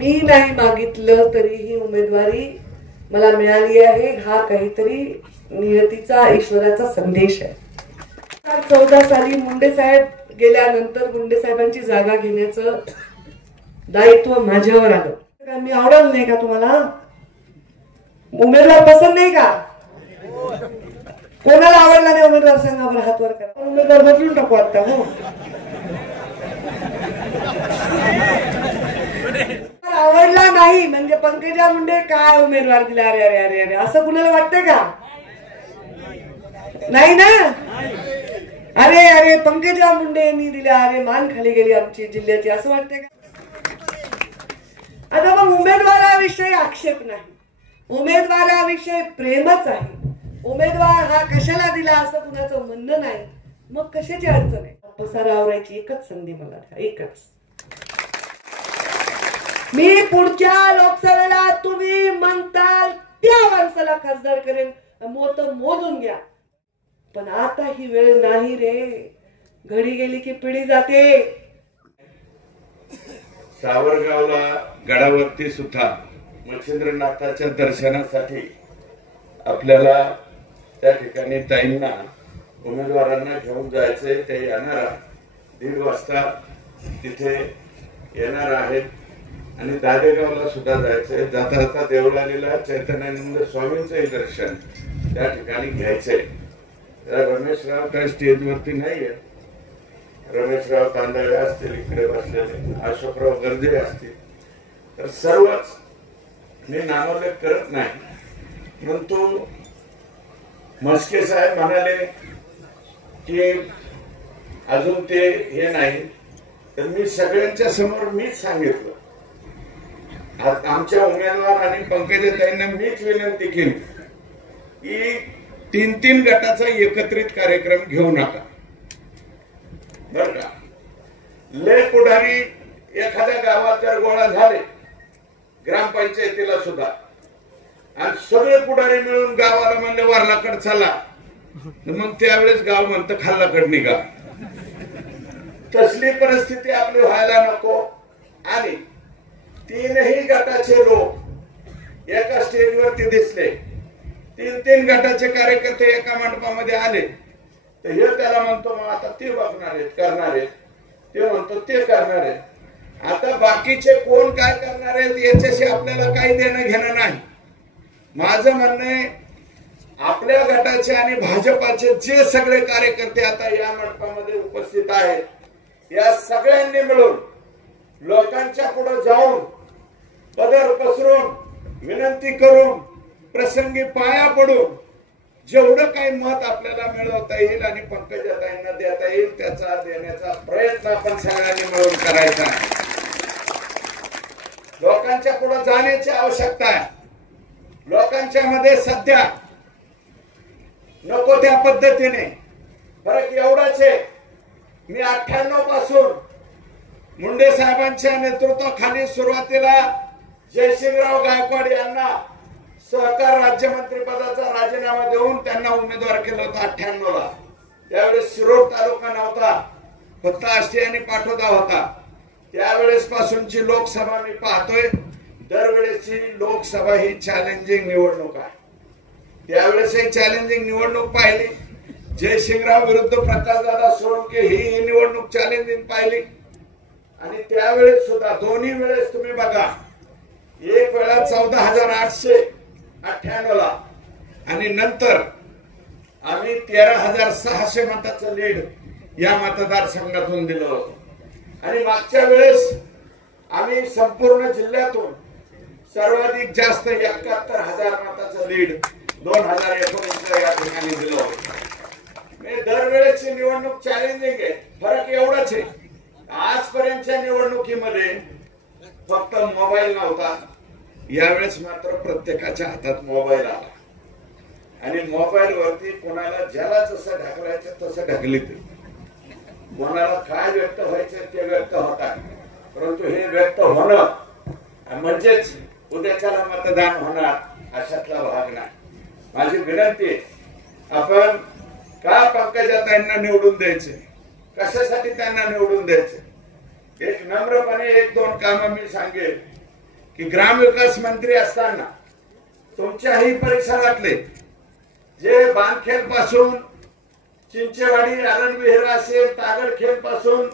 मी नाही मागितलं तरीही उमेदवारी मला मिळाली आहे, हा काहीतरी नियतीचा ईश्वराचा संदेश आहे. 14 साली मुंडे साहेब गेल्यानंतर मुंडे साहेबांची जागा घेण्याचं दायित्व माझ्यावर आलं. मी आवडलं नाही का तुम्हाला? उमेदवार पसंत नाही का? कोणाला आवडला नाही उमेदवार सांगा बरं, हात वर करा. उमेदवार बदलून टाकू आता. हो, आवडला नाही म्हणजे पंकजा मुंडे काय उमेदवार दिला, अरे अरे अरे अरे असं कुणाला वाटतंय का? नाही ना. अरे अरे पंकजा मुंडे यांनी दिल्या, अरे मान खाली गेली आमची जिल्ह्याची, असं वाटतंय का? आता मग उमेदवाराविषयी आक्षेप नाही, उमेदवाराविषयी प्रेमच आहे. उमेदवार हा कशाला दिला असं कुणाचं म्हणणं नाही. मग कशाची अडचण आहे? पसारा आवरायची एकच संधी मला द्या, एकच. मी पुढच्या लोकसभेला तुम्ही म्हणताल त्या माणसाला खासदार करेन, मत मोजून घ्या. पण आता ही वेळ नाही रे, घडी गेली की पिढी जाते. सावरगावला गडावरती सुद्धा मच्छिंद्रनाथाच्या दर्शनासाठी आपल्याला त्या ठिकाणी ताईंना उमेदवारांना घेऊन जायचंय. ते येणार 1:30 वाजता तिथे येणार आहेत आणि दादेगावला सुद्धा जायचंय. जाता जाता देवळालीला चैतन्यानंद स्वामींचंही दर्शन त्या ठिकाणी घ्यायचंय. रमेशराव काही स्टेजवरती नाहीये, रमेशराव तांदळे असतील इकडे बसलेले, अशोकराव गर्जे असतील, तर सर्वच मी नामोल्लेख करत नाही. परंतु म्हस्के साहेब म्हणाले की अजून ते हे नाही, तर मी सगळ्यांच्या समोर मीच सांगितलं, आमच्या उमेदवार आणि पंकजाताईंना मीच विनंती केली की 3-3 गटाचा एकत्रित कार्यक्रम घेऊ नका बर का. लय पुढारी एखाद्या गावात जर गोळा झाले, ग्रामपंचायतीला सुद्धा, आणि सगळे पुढारी मिळून गावाला म्हणले वारलाकड चला, मग त्यावेळेस गाव म्हणतं खाल्लाकड निघा. तसली परिस्थिती आपली व्हायला नको. आणि 3ही गटाचे लोक एका स्टेजवरती दिसले, 3-3 गटाचे कार्यकर्ते एका मंडपामध्ये आले, तर हे त्याला म्हणतो मग आता ते बघणार आहेत, करणार आहेत, ते म्हणतो ते करणार आहेत. आता बाकीचे कोण काय करणार आहेत याच्याशी आपल्याला काही देणं घेणं नाही. माझं म्हणणं आहे, आपल्या गटाचे आणि भाजपाचे जे सगळे कार्यकर्ते आता या मंडपामध्ये उपस्थित आहेत, या सगळ्यांनी मिळून लोकांच्या पुढे जाऊन पदर पसरून विनंती करून प्रसंगी पाया पडून जेवढं काही मत आपल्याला मिळवता येईल आणि पंकजाताईंना देता येईल त्याचा देण्याचा प्रयत्न आपण सगळ्यांनी मिळून करायचा. लोकांच्या पुढे जाण्याची आवश्यकता आहे. लोकांच्या मध्ये सध्या नको त्या पद्धतीने फरक एवढाच आहे. मी 98 पासून मुंडे साहेबांच्या नेतृत्वाखाली सुरुवातीला जयसिंगराव गायकवाड यांना सहकार राज्यमंत्री पदाचा राजीनामा देऊन त्यांना उमेदवार केलं होतं 98 ला. त्यावेळेस शिरोड तालुका नव्हता, फक्त आष्टी आणि पाटोदा होता. त्यावेळेस पासूनची लोकसभा मी पाहतोय, दरवेळेची लोकसभा ही चॅलेंजिंग निवडणूक आहे. त्यावेळेस ही चॅलेंजिंग निवडणूक पाहिली. जयसिंगराव विरुद्ध प्रकाशदादा सोळंके ही निवडणूक चॅलेंजिंग पाहिली. आणि त्यावेळेस सुद्धा दोन्ही वेळेस तुम्ही बघा, एक वेळा 14,898 ला आणि नंतर आम्ही 13,600 मताचं लीड या मतदारसंघातून दिलं होतं. आणि मागच्या वेळेस आम्ही संपूर्ण जिल्ह्यातून सर्वाधिक जास्त 71,000 मताचं लीड 2019 या ठिकाणी दिलं होतं. दरवेळेची निवडणूक चॅलेंजिंग आहे. फरक एवढाच आहे, आजपर्यंतच्या निवडणुकीमध्ये फक्त मोबाईल नव्हता, यावेळेस मात्र प्रत्येकाच्या हातात मोबाईल आला. आणि मोबाईल वरती कोणाला ज्याला जसं ढकलायचं तसं ढकलीत, कोणाला काय व्यक्त व्हायचं ते व्यक्त होतात. परंतु हे व्यक्त होणं म्हणजेच उद्याच्याला मतदान होणार अशातला भाग नाही. माझी विनंती, आपण का पंकजाताईंना निवडून द्यायचे, कशासाठी त्यांना निवडून द्यायचे, एक नम्रपणे 1-2 कामं मी सांगेन. की ग्रामविकास मंत्री असताना तुमच्याही परिसरातले जे बांधखेड पासून चिंचेवाडी आरणविहीर असेल, तागडखेड पासून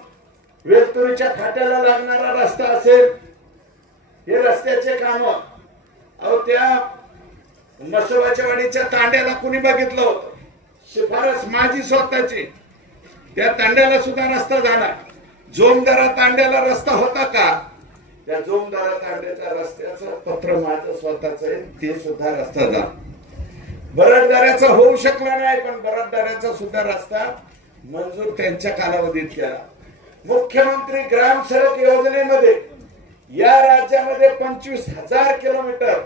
वेलतुरीच्या फाट्याला लागणारा रस्ता असेल, हे रस्त्याचे काम अहो त्या मसोबाच्या वाडीच्या तांड्याला कुणी बघितलं होतं? शिफारस माझी स्वतःची. त्या तांड्याला सुद्धा रस्ता झाला. जोमदारा तांड्याला रस्ता होता का? त्या जोमदारा तांड्याच्या रस्त्याचं पत्र माझं स्वतःच आहे, ते सुद्धा रस्ता झाला. बरडदाऱ्याचा होऊ शकला नाही, पण बरडदाऱ्याचा सुद्धा रस्ता मंजूर त्यांच्या कालावधीत केला. मुख्यमंत्री ग्राम सडक योजनेमध्ये या राज्यामध्ये 25,000 किलोमीटर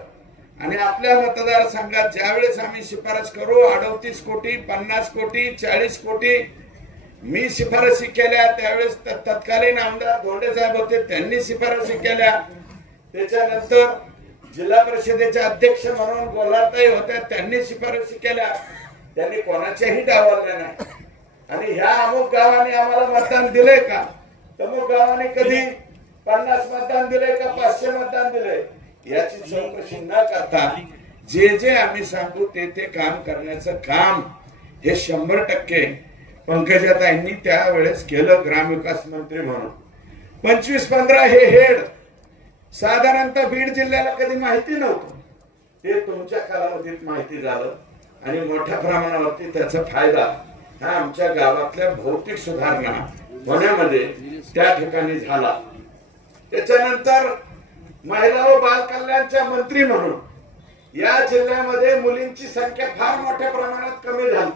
आणि आपल्या मतदारसंघात ज्यावेळेस आम्ही शिफारस करू 38 कोटी, 50 कोटी, 40 कोटी मी शिफारसी केल्या. त्यावेळेस तत्कालीन आमदार धोंडे साहेब होते, त्यांनी शिफारसी केल्या. त्याच्यानंतर जिल्हा परिषदेचे अध्यक्ष म्हणून गोलाताई होत्या, त्यांनी शिफारसी केल्या. त्यांनी कोणाच्याही डावलल्या नाही. आणि ह्या अमुक गावाने आम्हाला मतदान दिलंय का? अमुक गावाने कधी 50 मतदान दिलंय का 500 मतदान दिलंय याची चौकशी न करता जे आम्ही सांगू ते काम करण्याचं काम हे 100% पंकजाताईंनी त्यावेळेस केलं ग्रामविकास मंत्री म्हणून. 25-15 हे हेड साधारणतः बीड जिल्ह्याला कधी माहिती नव्हतं, ते तुमच्या कालावधीत माहिती झालं आणि मोठ्या प्रमाणावरती त्याचा फायदा हा आमच्या गावातल्या भौतिक सुधारणा होण्यामध्ये त्या ठिकाणी झाला. त्याच्यानंतर महिला व बाल कल्याणच्या मंत्री म्हणून या जिल्ह्यामध्ये मुलींची संख्या फार मोठ्या प्रमाणात कमी झाली.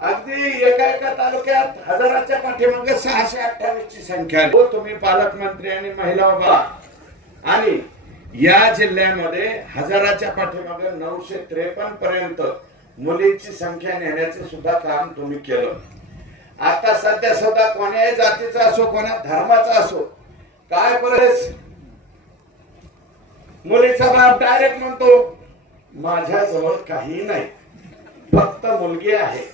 अगदी एका तालुक्यात 1000च्या पाठीमागे 628 ची संख्या आहे. तुम्ही पालकमंत्री आणि महिला व बाल आणि या जिल्ह्यामध्ये 1000च्या पाठीमागे 953 पर्यंत मुलींची संख्या नेण्याचे सुद्धा काम तुम्ही केलं. आता सध्या सुद्धा कोण्याही जातीचा असो, कोणा धर्माचा असो, काय परस मुलीचा बाप डायरेक्ट म्हणतो माझ्याजवळ काही नाही, फक्त मुलगी आहे.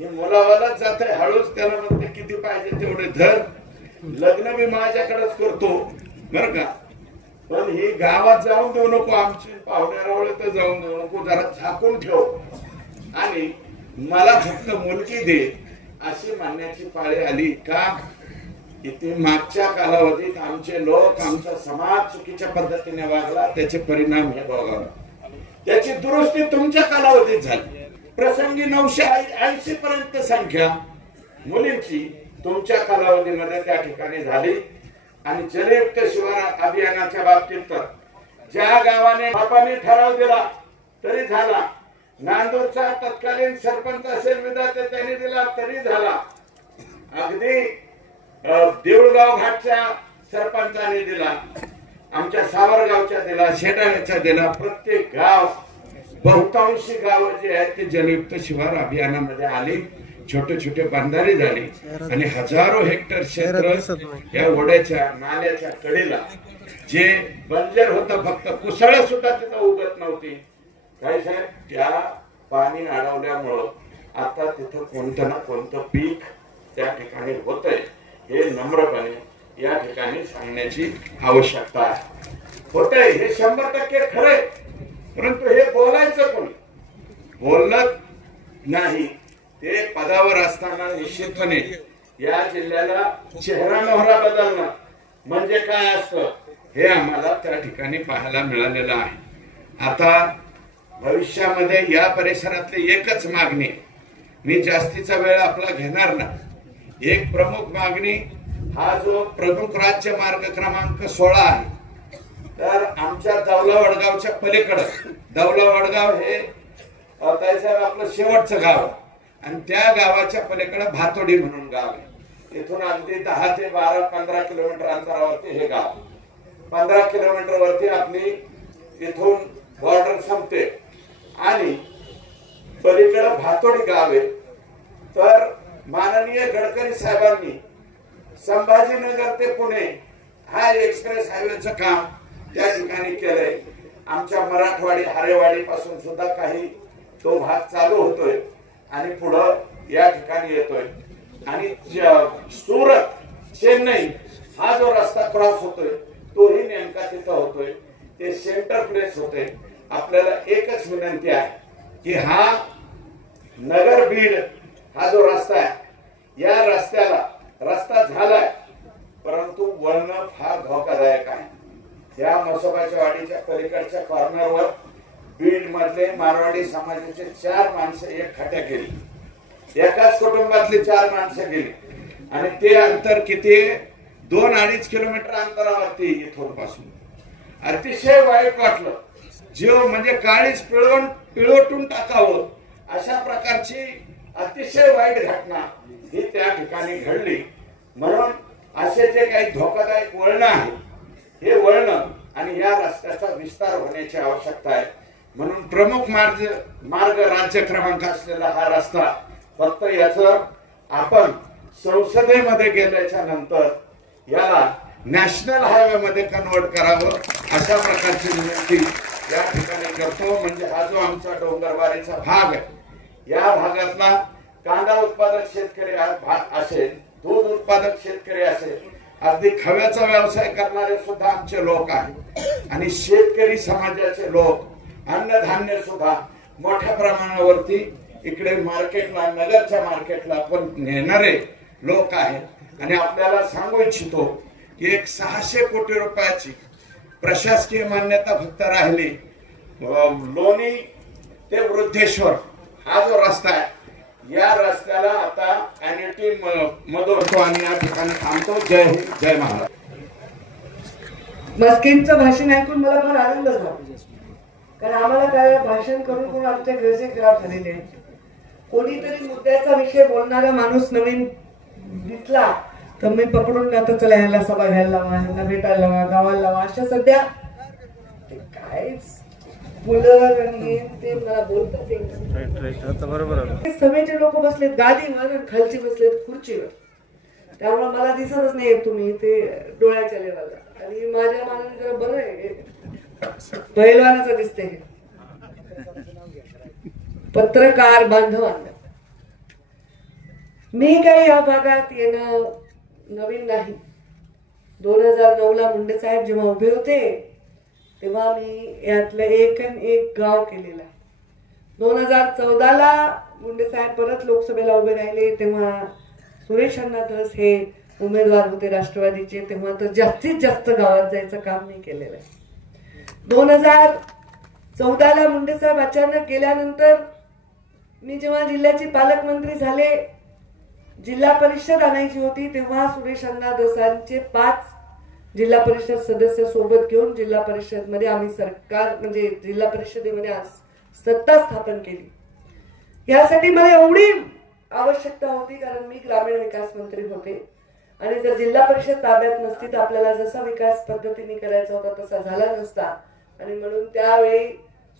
हे मुलावालाच जात आहे, हळूच त्याला म्हणते किती पाहिजे तेवढे धर, लग्न मी माझ्याकडेच करतो बर का, पण ही गावात जाऊन देऊ नको, आमची पाहुण्यारावळ तर जाऊन देऊ नको, जरा झाकून ठेव आणि मला फक्त मुलगी दे अशी म्हणण्याची पाळी आली का? इथे मागच्या कालावधीत आमचे लोक, आमचा समाज चुकीच्या पद्धतीने वागला, त्याचे परिणाम हे भोगावे. त्याची दुरुस्ती तुमच्या कालावधीत झाली. प्रसंगी 980 पर्यंत संख्या मुलींची तुमच्या कालावधीमध्ये त्या ठिकाणी झाली. आणि जलयुक्त शिवार अभियानाच्या बाबतीत तर ज्या गावाने बापाने ठराव दिला तरी झाला, नांदूरचा तत्कालीन सरपंच असेल विधाते त्यांनी दिला तरी झाला, अगदी देऊळगाव घाटच्या सरपंचाने दिला, आमच्या सावरगावच्या दिला, शेटाळ्याचा दिला. प्रत्येक गाव, बहुतांशी गाव जे आहेत ते जलयुक्त शिवार अभियानामध्ये आली, छोटे छोटे बांधारे झाली आणि हजारो हेक्टर क्षेत्र या ओढ्याच्या नाल्याच्या कडेला जे बंजर होतं, फक्त कुसळ सुद्धा तिथं उगत नव्हती. काय साहेब, त्या पाणी अडवल्यामुळं आता तिथं कोणतं ना कोणतं पीक त्या ठिकाणी होतंय, हे नम्रपणे या ठिकाणी सांगण्याची आवश्यकता आहे. होतंय हे 100% खरंय, परंतु हे बोलायचं कोणी? बोललं नाही. ते पदावर असताना निश्चितपणे या जिल्ह्याला चेहरा मोहरा बदलणं म्हणजे काय असतं हे आम्हाला त्या ठिकाणी पाहायला मिळालेलं आहे. आता भविष्यामध्ये या परिसरातली एकच मागणी, मी जास्तीचा वेळ आपला घेणार ना, एक प्रमुख मागणी, हा जो प्रमुख राज्य मार्ग क्रमांक 16 आहे, तर आमच्या दौला वडगावच्या पलीकडं, दौला वडगाव हे साहेब आपलं शेवटचं गाव आणि त्या गावाच्या पलीकडे भातोडी म्हणून गाव आहे. इथून अगदी 10 ते 12-15 किलोमीटर अंतरावरती हे गाव, 15 किलोमीटर वरती आपली इथून बॉर्डर संपते आणि पलीकडे भातोडी गाव आहे. तर माननीय गडकरी साहेबांनी संभाजीनगर ते पुणे हा एक्सप्रेस हायवेचं काम त्या ठिकाणी केलंय. आमच्या मराठवाडी हारेवाडी पासून सुद्धा काही तो भाग चालू होतोय आणि पुढं या ठिकाणी येतोय. आणि सुरत चेन्नई हा जो रस्ता क्रॉस होतोय तोही नेमका तिथं होतोय, ते सेंटर प्लेस होते. आपल्याला एकच विनंती आहे की हा नगर बीड हा जो रस्ता आहे, या रस्ता झालाय, परंतु वळणं फार धोकादायक आहे. या म्हसोबाच्या वाडीच्या पलीकडच्या कॉर्नरवर बीड मधले मारवाडी समाजाचे 4 माणसं एक खड्ड्या गेली, एकाच कुटुंबातली 4 माणसं गेली आणि ते अंतर किती, 2-2.5 किलोमीटर अंतरावरती इथून पासून. अतिशय वाईट वाटलं. जीव म्हणजे काळीच पिळवटून टाकावं अशा प्रकारची अतिशय वाईट घटना ही त्या ठिकाणी घडली. म्हणून असे जे काही धोकादायक वळणं आहे, हे वळणं आणि या रस्त्याचा विस्तार होण्याची आवश्यकता आहे. म्हणून प्रमुख मार्ग राज्य क्रमांक असलेला हा रस्ता, फक्त याचं आपण संसदेमध्ये गेल्याच्या नंतर याला नॅशनल हायवे मध्ये कन्वर्ट करावं अशा प्रकारची विनंती या ठिकाणी करतो. म्हणजे हा जो आमचा डोंगरवारीचा भाग आहे, या भागातला कांदा उत्पादक शेतकरी असेल, दूध उत्पादक शेतकरी असेल, अगदी खव्याचा व्यवसाय करणारे सुद्धा आमचे लोक आहेत आणि शेतकरी समाजाचे लोक अन्नधान्य सुद्धा मोठ्या प्रमाणावरती इकडे मार्केटला, नगरच्या मार्केटला पण नेणारे लोक आहेत. आणि आपल्याला सांगू इच्छितो की एक 600 कोटी रुपयाची प्रशासकीय मान्यता फक्त राहिली. लोणी ते वृद्धेश्वर हा जो रस्ता आहे, या रस्त्याला आता एनएटी मधून आणि या ठिकाणी थांबतो. जय हिंद, जय महाराष्ट्र. मस्किनचं भाषण ऐकून मला फार आनंद झाला, कारण आम्हाला काय भाषण करून करून आमच्या घरचे खराब झालेले आहेत. कोणीतरी मुद्द्याचा विषय बोलणारा माणूस नवीन दिसला तर मी पकडून आता चला ह्याला सभा घ्यायला लावा, ह्यांना भेटायला लावा, गावाला लावा. अशा सध्या काय मुलं आणि ते मला बोलतात. बरोबर सभेचे लोक बसलेत गादीवर आणि खालची बसलेत खुर्चीवर, त्यामुळे मला दिसतच नाही तुम्ही ते डोळ्याच्या लेवलला. आणि माझ्या मानाने जरा बरं आहे, पहिलवानाचं दिसते. पत्रकार बांधवांना, मी काही या भागात येणं नवीन नाही. 2009 ला मुंडे साहेब जेव्हा उभे होते तेव्हा मी यातलं एक गाव केलेलं आहे. 2014 ला मुंडे साहेब परत लोकसभेला उभे राहिले तेव्हा सुरेश अण्णा धस हे उमेदवार होते राष्ट्रवादीचे, तेव्हा तर जास्तीत जास्त गावात जायचं काम मी केलेलं आहे. 2014 ला मुंडे साहेब अचानक गेल्यानंतर मी जेव्हा जिल्ह्याचे पालकमंत्री झाले, जिल्हा परिषद आणायची होती, तेव्हा सुरेश अण्णा धसांचे 5 जिल्हा परिषद सदस्य सोबत घेऊन जिल्हा परिषद मध्ये आम्ही सरकार म्हणजे जिल्हा परिषदेमध्ये सत्ता स्थापन केली. यासाठी मला एवढी आवश्यकता होती, कारण मी ग्रामीण विकास मंत्री होते आणि जर जिल्हा परिषद ताब्यात नसती तर आपल्याला जसा विकास पद्धतीने करायचा होता तसा झाला नसता. आणि म्हणून त्यावेळी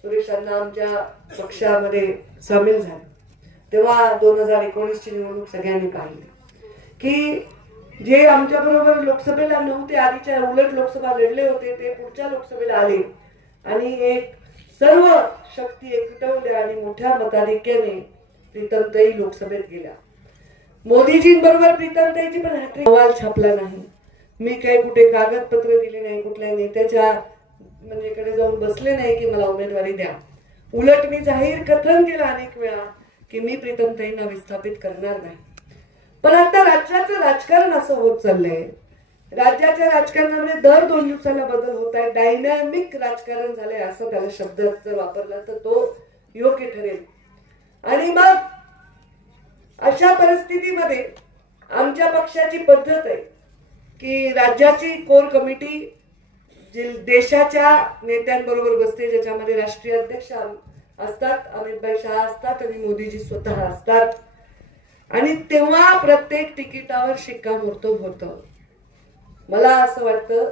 सुरेश अण्णा आमच्या पक्षामध्ये सामील झाले. तेव्हा 2019 ची निवडणूक सगळ्यांनी पाहिली की जे आमच्या बरोबर लोकसभेला नव्हते, आधीच्या उलट लोकसभा लढले होते, ते पुढच्या लोकसभेला आले आणि एक सर्व शक्ती एकवटवल्या आणि मोठ्या मताधिक्याने प्रीतमताई लोकसभेत गेल्या. मोदीजींबरोबर प्रीतमताईची पण हॅट्रिक अहवाल छापला नाही. मी काही कुठे कागदपत्र दिले नाही, कुठल्या नेत्याच्या म्हणजे कडे जाऊन बसले नाही की मला उमेदवारी द्या. उलट मी जाहीर कथन केलं अनेक वेळा की मी प्रीतमताईंना विस्थापित करणार नाही. पण आता राज्याचं राजकारण असं होत चाललंय, राज्याच्या राजकारणामध्ये दर 2 दिवसाला बदल होत आहे, डायनॅमिक राजकारण झालंय असं त्याला शब्द जर वापरला तर तो योग्य ठरेल. आणि मग अशा परिस्थितीमध्ये आमच्या पक्षाची पद्धत आहे की राज्याची कोर कमिटी देशाच्या नेत्यांबरोबर बसते, ज्याच्यामध्ये राष्ट्रीय अध्यक्ष असतात, अमित भाई शहा असतात आणि मोदीजी स्वतः असतात. आणि तेव्हा प्रत्येक तिकिटावर शिक्कामोर्तब होतं. मला असं वाटतं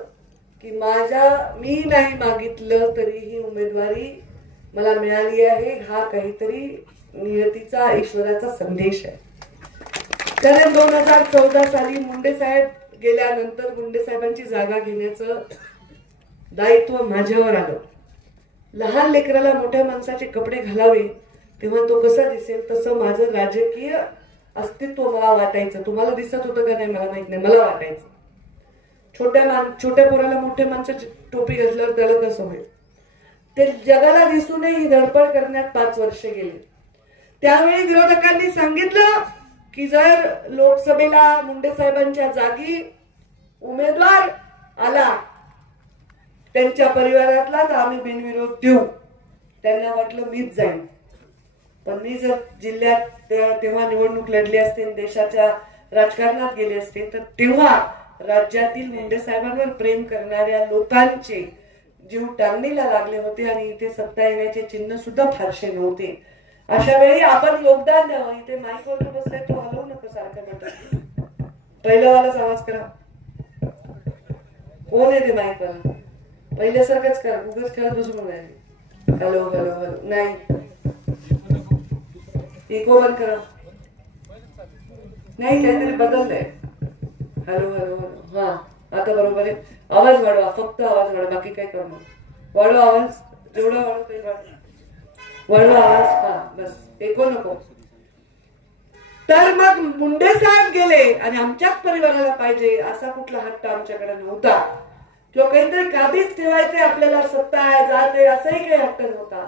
की मी नाही मागितलं तरी ही उमेदवारी मला मिळाली आहे, हा काहीतरी नियतीचा, ईश्वराचा संदेश आहे. कारण 2014 साली मुंडे साहेब गेल्यानंतर मुंडे साहेबांची जागा घेण्याचं दायित्व माझ्यावर आलं. लहान लेकराला मोठ्या माणसाचे कपडे घालावे तेव्हा तो कसा दिसेल तसं माझं राजकीय अस्तित्व मला वाटायचं. तुम्हाला दिसत होतं का नाही मला माहित नाही, मला वाटायचं. छोट्या पोराला मोठ्या माणसाची टोपी घातल्यावर त्याला कसं होईल, ते जगाला दिसू नये ही धडपड करण्यात 5 वर्ष गेले. त्यावेळी विरोधकांनी सांगितलं की जर लोकसभेला मुंडे साहेबांच्या जागी उमेदवार आला त्यांच्या परिवारातला तर आम्ही बिनविरोध देऊ. त्यांना वाटलं मीच जाईन, पण मी जर जिल्ह्यात तेव्हा निवडणूक लढली असते, देशाच्या राजकारणात गेले असते, तर तेव्हा राज्यातील मुंडे साहेबांवर प्रेम करणाऱ्या लोकांचे जीव टांगणीला लागले होते आणि इथे सत्ता येण्याचे चिन्ह सुद्धा फारसे नव्हते. अशा वेळी आपण योगदान द्यावं. इथे माईकवर बसलाय तो हलवू नको सारखं बटन, पहिल्यावालाच आवाज करा. कोण आहे ते माईकवाला? पहिल्यासारखंच करा, उगाच खेळत बसून राहिले. हॅलो हॅलो हॅलो नाही, इको बंद करा. नाही काहीतरी बदललंय. हॅलो हॅलो हॅलो हा आता बरोबर आहे. आवाज वाढवा, फक्त आवाज वाढवा, बाकी काय करू. वाढवा आवाज, जेवढा वाढवता येईल वाढवा आवाज. हा बस, इको नको. तर मग मुंडे साहेब गेले आणि आमच्याच परिवाराला पाहिजे असा कुठला हट्ट आमच्याकडे नव्हता, किंवा काहीतरी काबीज ठेवायचे आपल्याला, सत्ता आहे जात आहे असंही काही हट्ट नव्हता.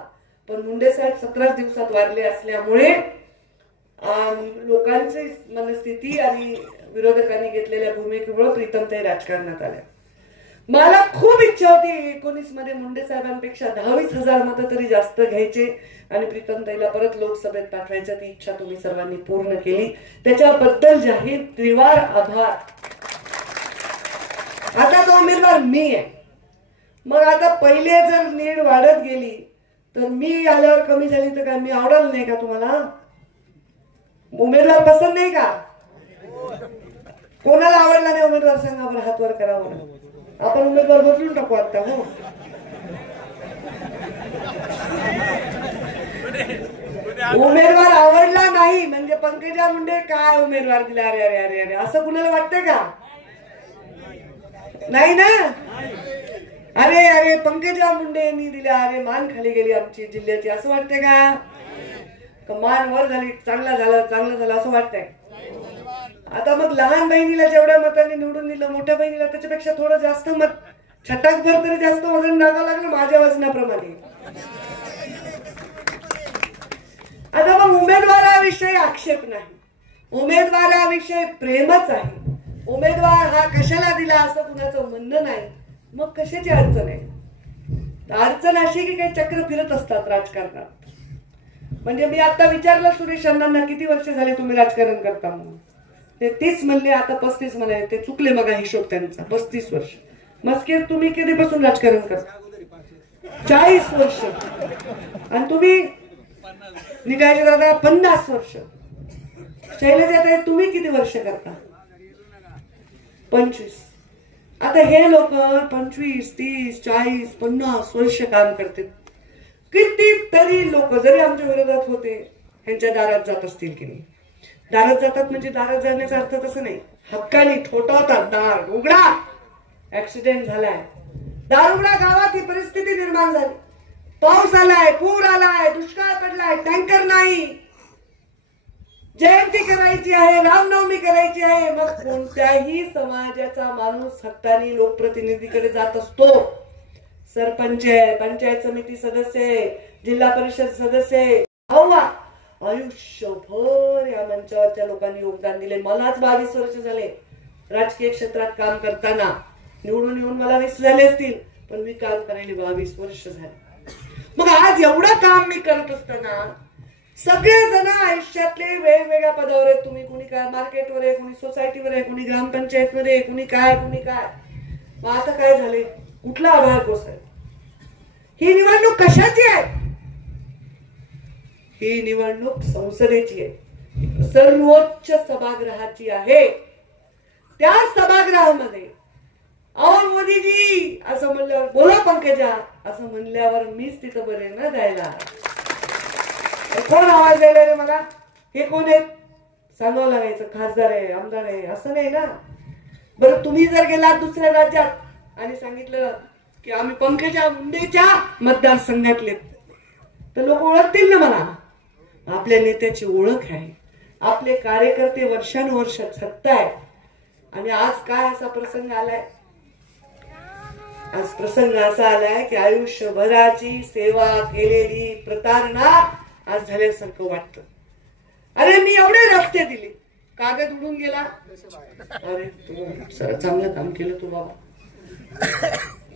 पण मुंडे साहेब 17 दिवसात वारले असल्यामुळे लोकांची मनस्थिती आणि विरोधकांनी घेतलेल्या भूमिकेमुळे प्रीतमताई राजकारणात आल्या. मला खूप इच्छा होती 19 मध्ये मुंडे साहेबांपेक्षा 10-20 मतं तरी जास्त घ्यायचे आणि प्रीतमताईला परत लोकसभेत पाठवायचं. ती इच्छा तुम्ही सर्वांनी पूर्ण केली, त्याच्याबद्दल जाहीर त्रिवार आभार. आता तो उमेदवार मी आहे. मग आता पहिले जर नीड वाढत गेली तर मी आल्यावर कमी झाली तर काय मी आवडलं नाही का तुम्हाला? उमेदवार पसंत नाही का? कोणाला आवडला नाही उमेदवार सांगा बरं, हात वर करा बरं. आपण उमेदवार बदलून टाकू आता. हो उमेदवार आवडला नाही म्हणजे पंकजा मुंडे काय उमेदवार दिला, अरे अरे अरे अरे असं कुणाला वाटतंय का? नाही ना. अरे अरे पंकजा मुंडे यांनी दिल्या, अरे मान खाली गेली आमची जिल्ह्याची असं वाटतंय का? मान वर झाली, चांगला झाला असं वाटतंय. आता मग लहान बहिणीला जेवढ्या मतांनी निवडून दिलं, मोठ्या बहिणीला त्याच्यापेक्षा थोडं जास्त मत, छटाकभर तरी जास्त वजन टाकावं लागलं माझ्या वजनाप्रमाणे. आता मग उमेदवाराविषयी आक्षेप नाही, उमेदवाराविषयी प्रेमच आहे. उमेदवार हा कशाला दिला असं कुणाचं म्हणणं नाही. मग कशाची अडचण आहे? अडचण अशी की काही चक्र फिरत असतात राजकारणात. म्हणजे मी आता विचारलं सुरेश अण्णांना किती वर्ष झाले तुम्ही राजकारण करता म्हणून, ते 30 म्हणले, आता 35 म्हणाले. ते चुकले मग हिशोब त्यांचा, 35 वर्ष. मस्के तुम्ही कधीपासून राजकारण करता? 40 वर्ष. आणि तुम्ही निघायचे दादा 50 वर्ष. शैलजाताई तुम्ही किती वर्ष करता? 25. आता हे लोक 25, 30, 40, 50 वर्ष काम करतात. कितीतरी लोक जरी आमच्या विरोधात होते ह्यांच्या दारात जात असतील की नाही. दारात जातात म्हणजे दारात जाण्याचा अर्थ तसं नाही, हक्कानी ठोठावतात. दार उघडा, ऍक्सिडेंट झालाय, दार उघडा, गावात ही परिस्थिती निर्माण झाली, पाऊस आलाय, पूर आलाय, दुष्काळ पडलाय, टँकर नाही, जयंती करायची आहे, रामनवमी करायची आहे. मग कोणत्याही समाजाचा माणूस हक्कानी लोकप्रतिनिधीकडे जात असतो. सरपंच आहे, पंचायत समिती सदस्य आहे, जिल्हा परिषद सदस्य आहे. आयुष्यभर या मंचावरच्या लोकांनी योगदान दिले. मलाच 22 वर्ष झाले राजकीय क्षेत्रात काम करताना. निवडून येऊन मला 20 झाले असतील, पण मी काम करायला 22 वर्ष झाले. मग आज एवढं काम मी करत असताना सगळेजण आयुष्यातले वेगवेगळ्या पदावर आहेत. तुम्ही कुणी काय मार्केटवर आहे, कुणी सोसायटीवर आहे, कुणी ग्रामपंचायत मध्ये, कुणी काय. मग आता काय झाले? कुठला आभार कोसळला? ही निवडणूक कशाची आहे? ही निवडणूक संसदेची आहे, सर्वोच्च सभागृहाची आहे. त्या सभागृहामध्ये अहो मोदीजी असं म्हणल्यावर, बोला पंकजा असं म्हणल्यावर मीच तिथं बरे ना जायला. कोण आवाज द्यायला रे मला? हे कोण आहेत सांगावं लागायचं, खासदार आहे, आमदार आहे असं नाही ना. बरं तुम्ही जर गेलात दुसऱ्या राज्यात आणि सांगितलं की आम्ही पंकजा मुंडेच्या मतदारसंघातले, तर लोक ओळखतील ना मला. आपल्या नेत्याची ओळख आहे, आपले कार्यकर्ते वर्षानुवर्ष सत्ता आहे. आणि आज काय असा प्रसंग आलाय आज प्रसंग असा आलाय की आयुष्यभराची सेवा केलेली प्रतारणा आज झाल्यासारखं वाटतं. अरे मी एवढे रस्ते दिले, कागद उडून गेला. अरे तू चांगलं काम केलं तू बाबा,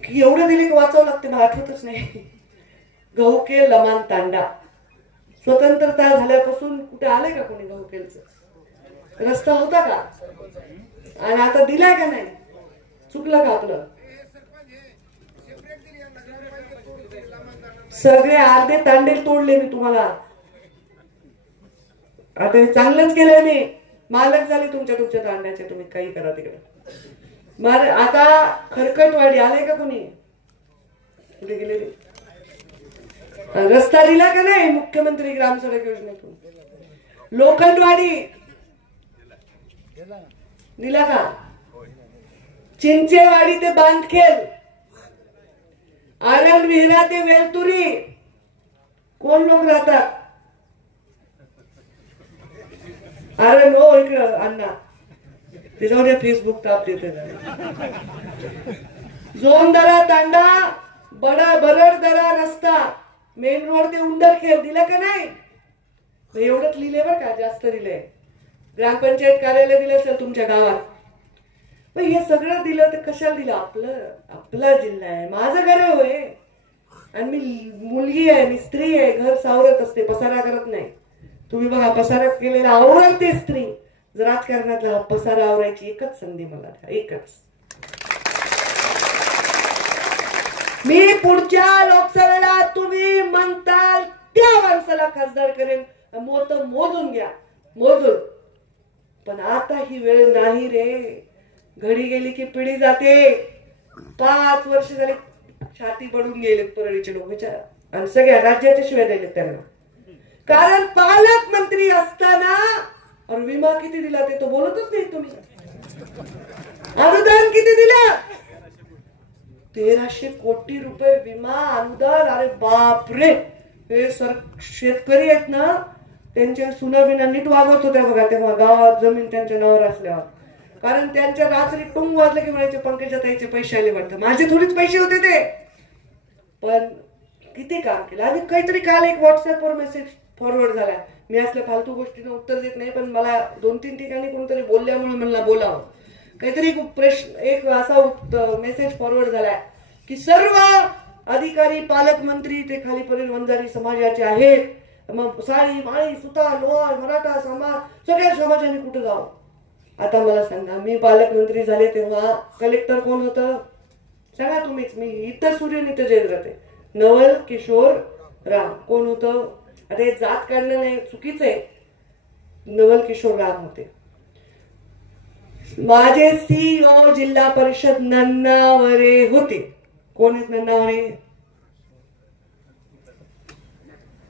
की एवढं दिले की वाचावं लागते, मला आठवतच नाही. गहुकेल लमान तांडा, स्वतंत्रता झाल्यापासून कुठे आले का कोणी गहुकेलचं? रस्ता होता का? आणि आता दिलाय का नाही? चुकलं का आपलं? सगळे अर्धे तांडे तोडले मी तुम्हाला. आता हे चांगलंच केलंय मी. मालक झाले तुमच्या तांड्याचे, तुम्ही काही करा तिकडे. आता खरकटवाडी आले का कोणी? कुठे गेले? रस्ता दिला का नाही मुख्यमंत्री ग्राम सडक योजनेतून? लोखंडवाडी दिला का? चिंचेवाडी ते बांधखेल, आरण विहिरा ते वेलतुरी कोण लोक राहतात? अरे नो इकडं अण्णा ते जाऊ द्या, फेसबुक ताप देते. जोंदरा तांडा, बरडदरा रस्ता, मेन रोड ते उंदरखेल दिलं का नाही? एवढंच लिहिले बरं का, जास्त लिहिलंय. ग्रामपंचायत कार्यालय दिलं असेल तुमच्या गावात, पण हे सगळं दिलं तर कशाला दिलं? आपला जिल्हा आहे, माझं घर आहे होय. आणि मी मुलगी आहे, मी स्त्री आहे, घर सावरत असते, पसारा करत नाही. तुम्ही बघा पसारा केलेला आवरते स्त्री. राजकारणातला पसारा आवरायची एकच संधी मला, एकच. मी पुढच्या लोकसभेला तुम्ही म्हणताल त्या माणसाला खासदार करेन, मोजून घ्या, मोजून. पण आता ही वेळ नाही रे. घडी गेली की पिढी जाते. 5 वर्ष झाले छाती पडून गेले परळीचे लोक विचारा, आणि सगळ्या राज्याच्या शिवाय दिले त्यांना. कारण पालकमंत्री असताना और विमा किती दिला ते तो बोलतच नाही तुम्ही. अनुदान किती दिलं? 1300 कोटी रुपये विमा अनुदान. अरे बापरे. हे शेतकरी आहेत ना, त्यांच्या सुनाबिना नीट वागवत होत्या बघा तेव्हा, गावात जमीन त्यांच्या नावावर असल्यावर. कारण त्यांच्या रात्री टुंग वाजलं की म्हणायचे पंकजा ताईचे पैसे आले वाटतं. माझे थोडीच पैसे होते ते, पण किती काम केलं. आणि काहीतरी काल एक व्हॉट्सअपवर मेसेज फॉरवर्ड झाला. मी असल्या फालतू गोष्टींना उत्तर देत नाही, पण मला 2-3 ठिकाणी कोणतरी बोलल्यामुळे मला बोलावं. काहीतरी प्रश्न एक असा मेसेज फॉरवर्ड झालाय की सर्व अधिकारी पालकमंत्री ते खालीपर्यंत वंजारी समाजाचे आहेत. मग साळी माळी सुतार लोहार मराठा समाज सगळ्या समाजाने कुठे जावं? आता मला सांगा, मी पालकमंत्री झाले तेव्हा कलेक्टर कोण होतं? सांगा तुम्हीच. मी इथं सूर्य इथं जयद्रथ. नवल किशोर राम कोण होतं? आता हे जात काढणं नाही, चुकीचं आहे. नवल किशोर राम होते. माझे सीईओ जिल्हा परिषद नन्नावरे होते. कोण आहेत नन्नावरे?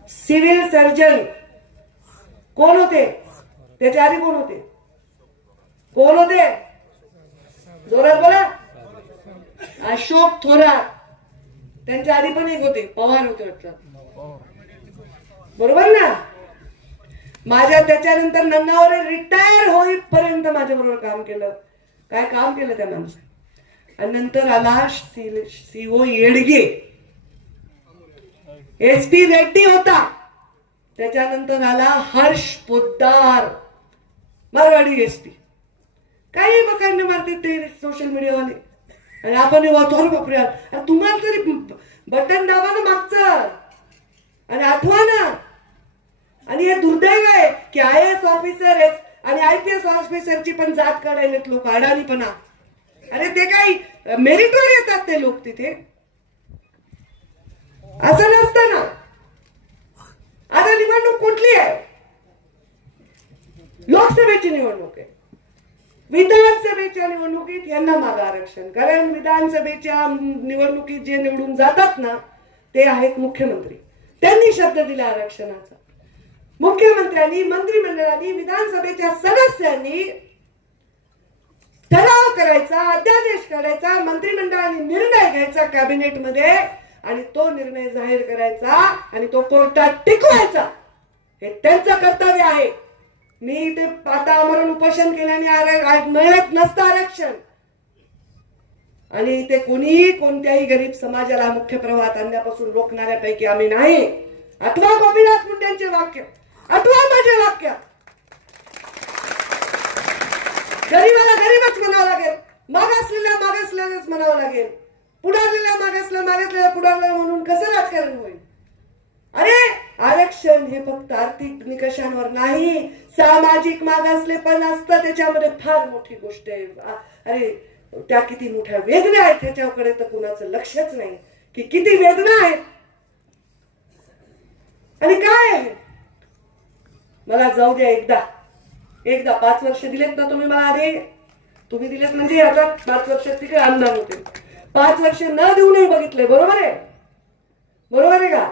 सिव्हिल सर्जन कोण होते? त्याच्या आधी कोण होते? कोण होते? जोरात बोला. अशोक थोरात. त्यांच्या आधी पण एक होते, पवार होते वाटतं, बरोबर ना? माझ्या त्याच्यानंतर नन्नावरे रिटायर होईपर्यंत माझ्या बरोबर काम केलं. काय काम केलं त्या माणसाने. आणि नंतर आला सीओ येडगे, एसपी रेड्डी होता. त्याच्यानंतर आला हर्ष पोद्दार, मारवाडी एसपी. काही बकांना मारते ते सोशल मीडियावाले. आणि आपण वाचतो बापरे, तुम्हाला तरी बटन दाबा ना मागचं आणि आठवा ना. आणि हे दुर्दैव आहे की IAS ऑफिसर आणि IPS ऑफिसरची पण जात काढायलेत लोक, अडाणीपणा. अरे ते काही मेरिटवर येतात ते लोक तिथे, असं नसतं ना. आता निवडणूक कुठली आहे? लोकसभेची निवडणूक आहे. विधानसभेच्या निवडणुकीत यांना मागा आरक्षण. कारण विधानसभेच्या निवडणुकीत जे निवडून जातात ना ते आहेत मुख्यमंत्री. त्यांनी शब्द दिला आरक्षणाचा. मुख्यमंत्र्यांनी, मंत्रिमंडळाने, विधानसभेच्या सदस्यांनी ठराव करायचा, अध्यादेश काढायचा, मंत्रिमंडळाने निर्णय घ्यायचा कॅबिनेटमध्ये आणि तो निर्णय जाहीर करायचा आणि तो कोर्टात टिकवायचा. हे त्यांचं कर्तव्य आहे. मी ते आता आमरण उपोषण केल्याने मिळत नसतं आरक्षण. आणि ते कोणीही कोणत्याही गरीब समाजाला मुख्य प्रवाहात आणण्यापासून रोखणाऱ्यापैकी आम्ही नाही. आठवा गोपीनाथ मुंडेंचे वाक्य, आठवा माझे वाक्य. गरीबाला गरीबच म्हणावं लागेल, मागासलेल्याच म्हणावं लागेल, पुढारलेल्या मागासलेल्या पुढारलेल्या म्हणून कसं राजकारण होईल? अरे आरक्षण हे फक्त आर्थिक निकषांवर नाही, सामाजिक मागासले पण असतं, त्याच्यामध्ये फार मोठी गोष्ट आहे. अरे त्या किती मोठ्या वेदना आहेत त्याच्याकडे तर कुणाचं लक्षच नाही की किती वेदना आहेत आणि काय आहे. मला जाऊ द्या, एकदा 5 वर्ष दिलेत ना तुम्ही मला. आधी तुम्ही दिलेत म्हणजे आता 5 वर्ष तिकडे आमदार होते, 5 वर्ष न देऊनही बघितले. बरोबर आहे का?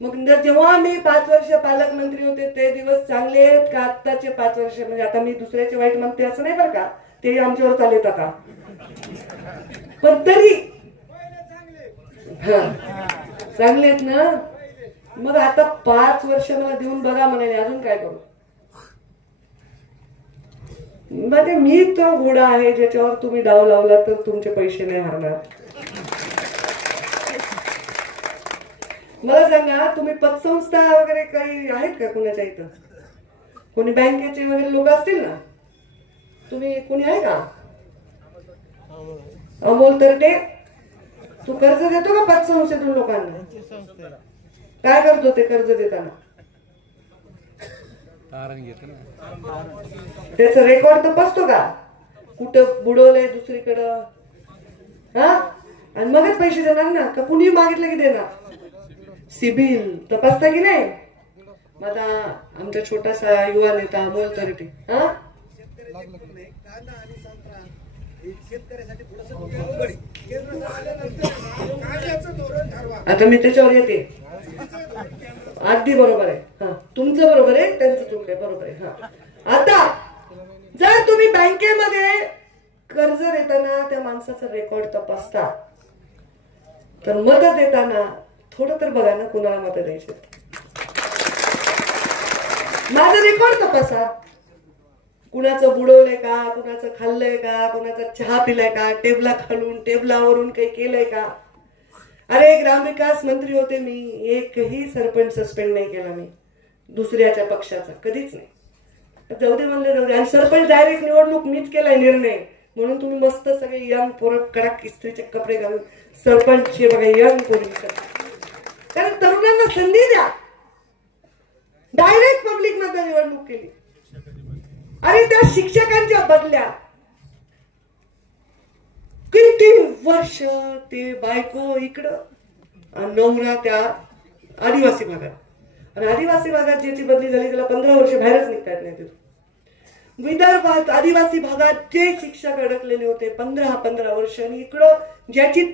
मग जेव्हा मी 5 वर्ष पालकमंत्री होते ते दिवस चांगले आहेत का आत्ताचे 5 वर्ष? म्हणजे आता मी दुसऱ्याचे वाईट म्हणते असं नाही बरं का, ते आमच्यावर चालत का? पण तरी चांगले आहेत ना. मग आता 5 वर्ष मला देऊन बघा म्हणाले, अजून काय करू? म्हणजे मी तो घोडा आहे ज्याच्यावर तुम्ही डाव लावला तर तुमचे पैसे नाही हरणार. मला सांगा, तुम्ही पतसंस्था वगैरे काही आहेत का कुणाच्या इथं? कोणी बँकेचे वगैरे लोक असतील ना, तुम्ही कोणी आहे का? अमोल तरटे, तू कर्ज देतो का पतसंस्थेतून लोकांना? काय करतो ते कर्ज देताना? त्याच रेकॉर्ड तपासतो का? कुठं बुडवलंय दुसरीकडं? आणि मगच पैसे देणार ना, का कुणी मागितलं की देणार? सिबिल तपासता की नाही? माझा आमचा छोटासा युवा नेता अमोल तरटे, आता मी त्याच्यावर येते. अगदी बरोबर आहे. तुमचं बरोबर आहे, त्यांचं चुकलंय. बरोबर आहे. आता जर तुम्ही बँकेमध्ये कर्ज देताना त्या माणसाचा रेकॉर्ड तपासता तर मत देताना थोडं तर बघा ना कुणाला मत द्यायचे. माझं रेकॉर्ड तपासा. कुणाचं बुडवलंय का, कुणाचं खाल्लंय का, कुणाचा चहा पिलाय का, टेबला खालून टेबलावरून काही केलंय का? अरे ग्रामविकास मंत्री होते मी, एकही सरपंच सस्पेंड नाही केला मी दुसऱ्याच्या पक्षाचा, कधीच नाही. जाऊ दे म्हणले, जाऊ दे. आणि सरपंच डायरेक्ट निवडणूक मीच केलाय निर्णय, म्हणून तुम्ही मस्त सगळे यंग पोरं कडक इस्त्रीचे कपडे घालून सरपंच बघा यंग पोरी. कारण तरुणांना संधी द्या. डायरेक्ट पब्लिक मध्ये निवडणूक केली. अरे त्या शिक्षकांच्या बदल्या किती वर्ष ते बायको इकडं नवरा त्या आदिवासी भागात, आणि आदिवासी भागात ज्याची बदली झाली त्याला 15 वर्ष बाहेरच निघता येत नाही. विदर्भात आदिवासी भागात जे शिक्षक अडकलेले होते 15 वर्ष, आणि इकडं ज्याची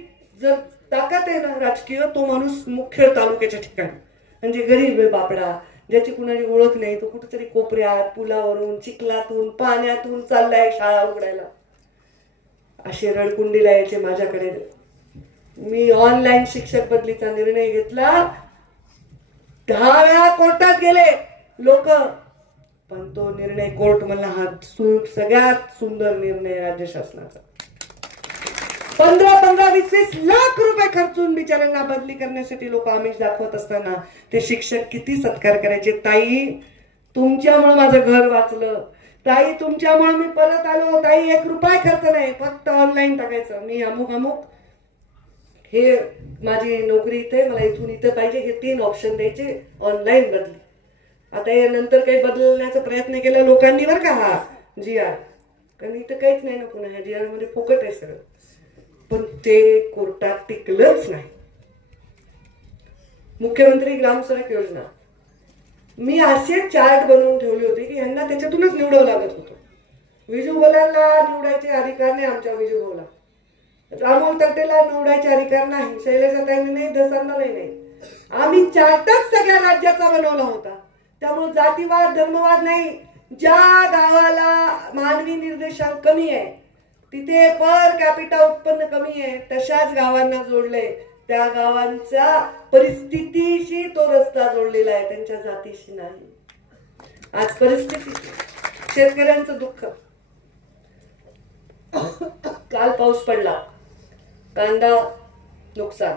जर ताकद आहे ना राजकीय, तो माणूस मुख्य तालुक्याच्या ठिकाणी, म्हणजे गरीब आहे बापडा, ज्याची कुणाची ओळख नाही, तो कुठेतरी कोपऱ्यात पुलावरून चिखलातून पाण्यातून चाललाय शाळा उघडायला. असे रडकुंडीला यायचे माझ्याकडे. मी ऑनलाईन शिक्षक बदलीचा निर्णय घेतला. 10 वेळा कोर्टात गेले लोक, पण तो निर्णय कोर्ट म्हणला हा सगळ्यात सुंदर निर्णय राज्य शासनाचा. 15-20 लाख रुपये खर्चून बिचाऱ्यांना बदली करण्यासाठी लोक आमिष दाखवत असताना ते शिक्षक किती सत्कार करायचे. ताई तुमच्यामुळे माझं घर वाचलं, ताई तुमच्यामुळे मी परत आलो, ताई 1 रुपया खर्च नाही, फक्त ऑनलाईन टाकायचं, मी अमुक हे माझी नोकरी इथे, मला इथून इथं पाहिजे, हे 3 ऑप्शन द्यायचे, ऑनलाईन बदली. आता या नंतर काही बदलण्याचा प्रयत्न केला लोकांनी बरं का, हा GR, कारण इथं काहीच नाही ना पुन्हा, ह्या GR मध्ये फुकट आहे सगळं. पण ते कोर्टात टिकलंच नाही. मुख्यमंत्री ग्रामसडक योजना मी असे चार्ट बनवून ठेवले होते की यांना त्याच्यातूनच निवडावं लागत होतं. विजू बोलायला निवडायचे अधिकार नाही आमच्या विजू बोला, अमोल तरटेला निवडायचे अधिकार नाही, शैलेजाताईंनी नाही, दसांनालाही नाही. आम्ही चार्टच सगळ्या राज्याचा बनवला होता. त्यामुळे जातीवाद धर्मवाद नाही. ज्या गावाला मानवी निर्देशांक कमी आहे, तिथे पर कॅपिटा उत्पन्न कमी आहे, तशाच गावांना जोडले. त्या गावांच्या परिस्थितीशी तो रस्ता जोडलेला आहे, त्यांच्या जातीशी नाही. आज परिस्थिती, शेतकऱ्यांचं दुःख. काल पाऊस पडला, कांदा नुकसान,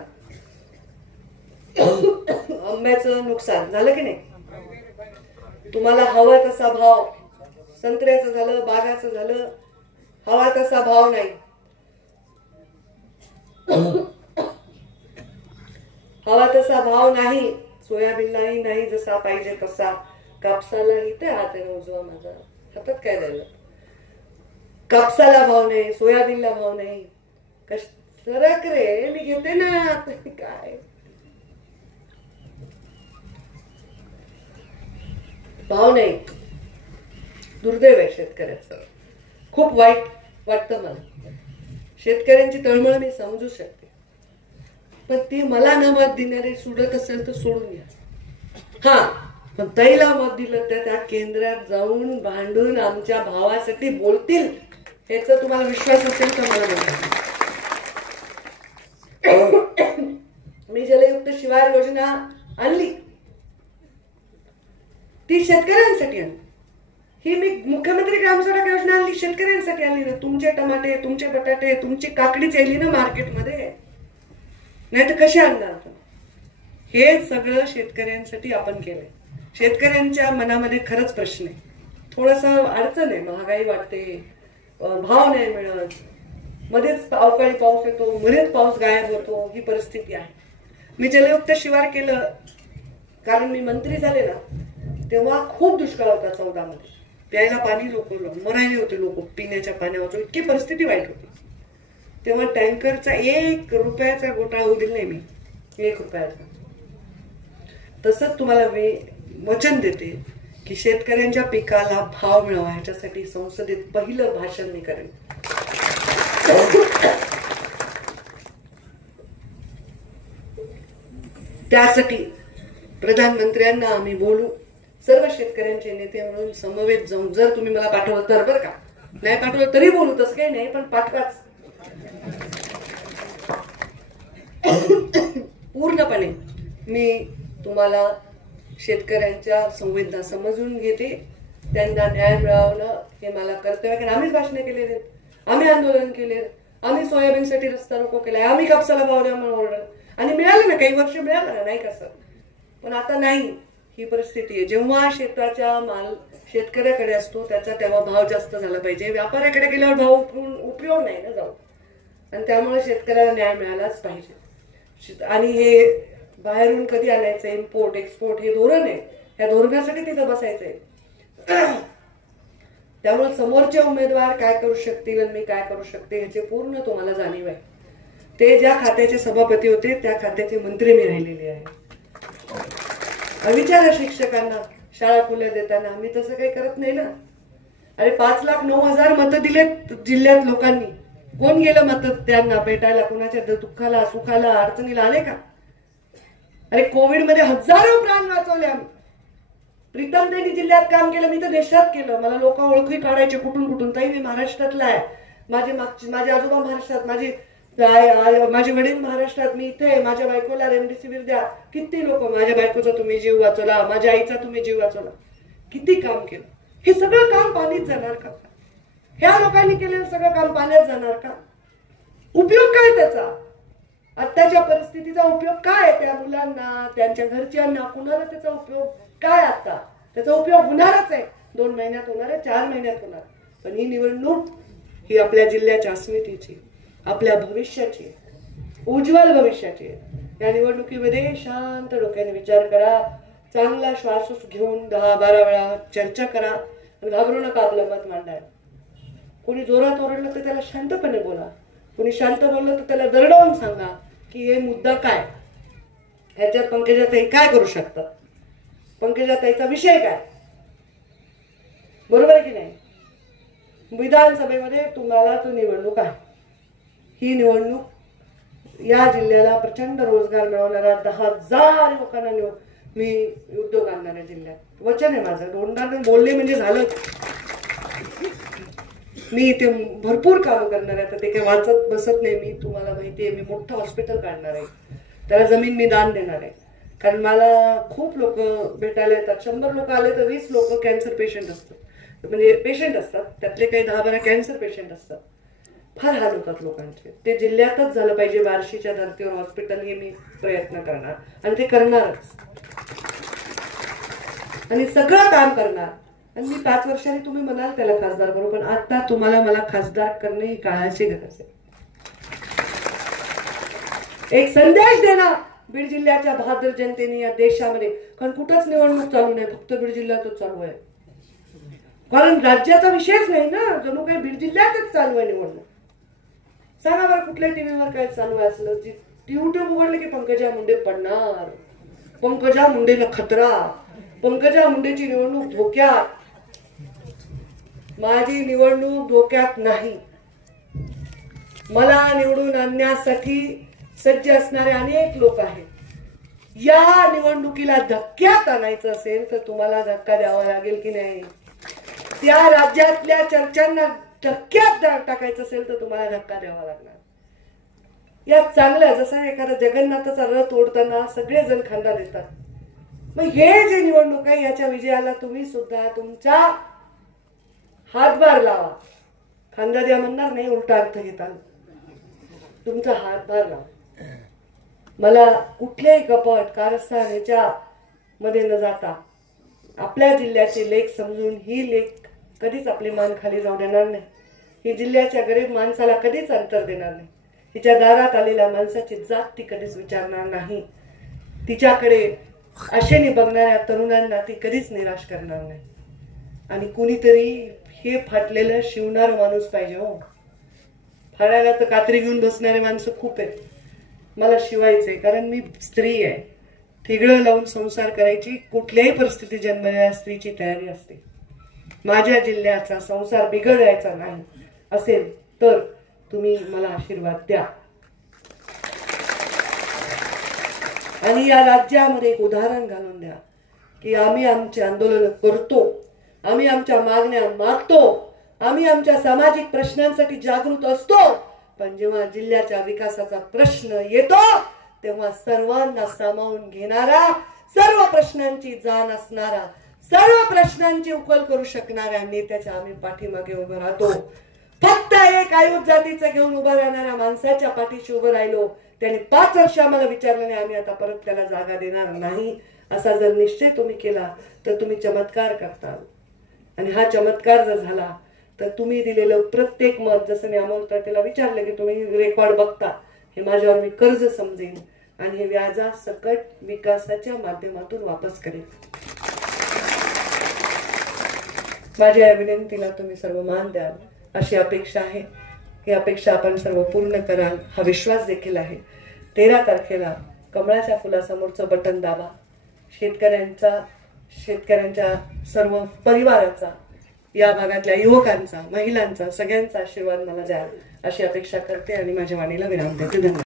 आंब्याचं नुकसान झालं की नाही? तुम्हाला हवा तसा भाव, संत्र्याचं झालं, बागाचं झालं, हवा तसा भाव नाही. हवा तसा भाव नाही. सोयाबीनलाही नाही जसा पाहिजे तसा, कापसालाही ते हात आहे उजवा माझा हातात काय द्यायला. कापसाला भाव नाही, सोयाबीनला भाव नाही. सरक रे, मी घेते ना. काय भाव नाही. दुर्दैव आहे शेतकऱ्याचं. खूप वाईट वाटतं मला. शेतकऱ्यांची तळमळ मी समजू शकते, पण ती मला न मत देणारे सोडत असेल तर सोडून या. हा, पण ताईला मत दिलं तर त्या केंद्रात जाऊन भांडून आमच्या भावासाठी बोलतील याचा तुम्हाला विश्वास असेल तर मला बोला. मी जलयुक्त शिवार योजना आणली, ती शेतकऱ्यांसाठी आणली. ही मी मुख्यमंत्री ग्रामसडक योजना आणली, शेतकऱ्यांसाठी आणली ना. तुमचे टमाटे, तुमचे बटाटे, तुमची काकडीच यायली ना मार्केटमध्ये, नाही तर कशी आणणार आपण? हे सगळं शेतकऱ्यांसाठी आपण केलंय. शेतकऱ्यांच्या मनामध्ये खरंच प्रश्न आहे, थोडासा अडचण आहे. महागाई वाटते, भाव नाही मिळत, मध्येच अवकाळी पाऊस येतो, मध्येच पाऊस गायब होतो, ही परिस्थिती आहे. मी जलयुक्त शिवार केलं कारण मी मंत्री झाले ना तेव्हा खूप दुष्काळ होता 14 मध्ये. प्यायला पाणी लोक मरायले होते, लोक पिण्याच्या पाण्यावर, इतकी परिस्थिती वाईट होती. तेव्हा टँकरचा 1 रुपयाचा घोटाळा होऊ दिला नाही मी, 1 रुपयाचा. तसंच तुम्हाला मी वचन देते की शेतकऱ्यांच्या पिकाला भाव मिळावा ह्याच्यासाठी संसदेत पहिलं भाषण मी करेन. त्यासाठी प्रधानमंत्र्यांना आम्ही बोलू, सर्व शेतकऱ्यांचे नेते म्हणून समवेत जाऊन. जर तुम्ही मला पाठवलं तर बरं का, नाही पाठवलं तरी बोलू, तसं काही नाही, पण पाठवाच. पूर्णपणे मी तुम्हाला शेतकऱ्यांच्या संवेदना समजून घेते, त्यांना न्याय मिळवणं हे मला कर्तव्य. कारण आम्हीच भाषणे केलेले, आम्ही आंदोलन केले, आम्ही सोयाबीनसाठी रस्ता रोको केलाय, आम्ही कापसाला भाव द्या म्हणून ओरडलं आणि मिळालं ना, काही वर्ष मिळालं ना, नाही कसं. पण आता नाही, ही परिस्थिती आहे. जेव्हा शेताचा माल शेतकऱ्याकडे असतो त्याचा तेव्हा भाव जास्त झाला पाहिजे. व्यापाऱ्याकडे गेल्यावर भाव उपयोग नाही ना जाऊ, आणि त्यामुळे शेतकऱ्याला न्याय मिळालाच पाहिजे. आणि हे बाहेरून कधी आणायचं, इम्पोर्ट एक्सपोर्ट हे धोरण आहे, ह्या धोरणासाठी तिथं बसायचंय. त्यामुळे समोरचे उमेदवार काय करू शकतील आणि मी काय करू शकते ह्याचे पूर्ण तुम्हाला जाणीव आहे. ते ज्या खात्याचे सभापती होते त्या खात्याचे मंत्री मी राहिलेले आहे. विचारा शिक्षकांना शाळा खुल्या देताना, मी तसं काही करत नाही ना. अरे 5,09,000 मतं दिलेत जिल्ह्यात लोकांनी, कोण गेलं मत त्यांना भेटायला, कुणाच्या दुःखाला सुखाला अडचणीला आले का? अरे कोविड मध्ये हजारो प्राण वाचवले आम्ही. प्रीतम त्यांनी जिल्ह्यात काम केलं, मी तर देशात केलं. मला लोक ओळखी काढायचे कुठून कुठून. ताई मी महाराष्ट्रातला आहे, माझे आजोबा महाराष्ट्रात, माझे वडील महाराष्ट्रात, मी इथे, माझ्या बायकोला रेमडेसिवीर द्या. किती लोक, माझ्या बायकोचा तुम्ही जीव वाचवला, माझ्या आईचा तुम्ही जीव वाचवला, किती काम केलं. हे सगळं काम पाणीच जाणार का? ह्या लोकांनी केलेलं सगळं काम पाण्यात जाणार का? उपयोग काय त्याचा? आत्ताच्या परिस्थितीचा उपयोग काय? त्या मुलांना, त्यांच्या घरच्यांना, कुणाला त्याचा उपयोग काय? आता त्याचा उपयोग होणारच आहे, 2 महिन्यात होणार आहे, 4 महिन्यात होणार. पण ही निवडणूक ही आपल्या जिल्ह्याच्या अस्मितेची, आपल्या भविष्याची, उज्ज्वल भविष्याची. या निवडणुकीमध्ये शांत डोक्याने विचार करा, चांगला श्वास घेऊन 10-12 वेळा चर्चा करा, घाबरू नका आपलं मत मांडाय. कोणी जोरात ओरडलं तर त्याला शांतपणे बोला, कोणी शांत बोललं तर त्याला दरडावून सांगा की हे मुद्दा काय, ह्याच्यात पंकजाताई काय करू शकतात, पंकजाताईचा विषय काय. बरोबर आहे की नाही? विधानसभेमध्ये तुम्हाला तो निवडणूक आहे. ही निवडणूक या जिल्ह्याला प्रचंड रोजगार मिळवणारा 10,000 लोकांना मी उद्योग आणणाऱ्या जिल्ह्यात, वचन आहे माझं. 2दा बोलले म्हणजे झालं. मी इथे भरपूर काम करणार आहे. आता ते काही वाचत बसत नाही मी, तुम्हाला माहिती आहे. मी मोठं हॉस्पिटल काढणार आहे, त्याला जमीन मी दान देणार आहे. कारण मला खूप लोक भेटायला येतात. 100 लोक आले तर 20 लोक कॅन्सर पेशंट असतात, म्हणजे पेशंट असतात, त्यातले काही 10-12 कॅन्सर पेशंट असतात. फार हाल होतात लोकांचे. ते जिल्ह्यातच झालं पाहिजे, बार्शीच्या धर्तीवर हॉस्पिटल, हे मी प्रयत्न करणार आणि ते करणारच आणि सगळं काम करणार. आणि मी 5 वर्षांनी तुम्ही म्हणाल त्याला खासदार करू, पण आता तुम्हाला मला खासदार करणे ही काळाची गरज आहे. एक संदेश देणार बीड जिल्ह्याच्या बहादर जनतेने या देशामध्ये, कारण कुठंच निवडणूक चालू नाही, फक्त बीड जिल्ह्यातच चालू आहे. कारण राज्याचा विषयच नाही ना, जणू काही बीड जिल्ह्यातच चालू आहे निवडणूक. सांगा बरं कुठल्या टीव्हीवर काय चालू आहे असलं, युट्यूब उघडले की पंकजा मुंडे पडणार, पंकजा मुंडेला खतरा, पंकजा मुंडेची निवडणूक धोक्यात. माझी निवडणूक धोक्यात नाही. मला निवडून आणण्यासाठी सज्ज असणारे अनेक लोक आहेत. या निवडणुकीला धक्क्यात आणायचं असेल तर तुम्हाला धक्का द्यावा लागेल की नाही? त्या राज्यातल्या चर्चांना धक्क्यात टाकायचं असेल तर तुम्हाला धक्का द्यावा लागणार. या चांगलं, जसं एखादा जगन्नाथाचा रथ ओढताना सगळेजण खांदा देतात, मग हे जे निवडणूक आहे याच्या विजयाला तुम्ही सुद्धा तुमचा हातभार लावा. खांदा द्या म्हणणार नाही, उलटा अर्थ घेता, तुमचा हातभार लावा. मला कुठल्याही कपट कारस्थान ह्याच्या मध्ये न जाता आपल्या जिल्ह्याचे लेख समजून ही लेख कधीच आपली मान खाली जाऊ देणार नाही. ही जिल्ह्याच्या गरीब माणसाला कधीच अंतर देणार नाही. तिच्या दारात आलेल्या माणसाची जात ती कधीच विचारणार नाही. तिच्याकडे आशेने बघणाऱ्या तरुणांना ती कधीच निराश करणार नाही. आणि कुणीतरी हे फाटलेलं शिवणारा माणूस पाहिजे हो. फाडायला तर कात्री घेऊन बसणारे माणसं खूप आहेत. मला शिवायचंय कारण मी स्त्री आहे. ठिगळं लावून संसार करायची कुठल्याही परिस्थिती जन्मलेल्या स्त्रीची तयारी असते. माझ्या जिल्ह्याचा संसार बिघडायचा नाही असेल तर तुम्ही मला आशीर्वाद द्या. आणि या राज्यामध्ये एक उदाहरण घालून द्या की आम्ही आमचे आंदोलन करतो, आम्ही आमच्या मागण्या मागतो, आम्ही आमच्या सामाजिक प्रश्नांसाठी जागृत असतो, पण जेव्हा जिल्ह्याच्या विकासाचा प्रश्न येतो तेव्हा सर्वांना सामावून घेणारा, सर्व प्रश्नांची जाण असणारा, सर्व प्रश्नांची उकल करू शकणाऱ्या नेत्याच्या आम्ही पाठीमागे उभं राहतो. फक्त एक आयुध जातीचं घेऊन उभं राहणाऱ्या माणसाच्या पाठीशी उभं राहिलो, त्याने 5 वर्ष आम्हाला विचारलं नाही, आम्ही आता परत त्याला जागा देणार नाही असा जर निश्चय तुम्ही केला तर तुम्ही चमत्कार करता. आणि हा चमत्कार जर झाला तर तुम्ही दिलेलं प्रत्येक मत, जसं मी अमोल त्याला विचारलं की तुम्ही रेकॉर्ड बघता, हे माझ्यावर मी कर्ज समजेन आणि हे व्याजा सकट विकासाच्या माध्यमातून वापस करेन. माझ्या विनंतीला तुम्ही सर्व मान द्याल अशी अपेक्षा आहे. ही अपेक्षा आपण सर्व पूर्ण कराल हा विश्वास देखील आहे. 13 तारखेला कमळाच्या फुलासमोरचं बटन दाबा. शेतकऱ्यांच्या सर्व परिवाराचा, या भागातल्या युवकांचा, महिलांचा, सगळ्यांचा आशीर्वाद मला द्याल अशी अपेक्षा करते आणि माझ्या वाणीला विराम देते. धन्यवाद.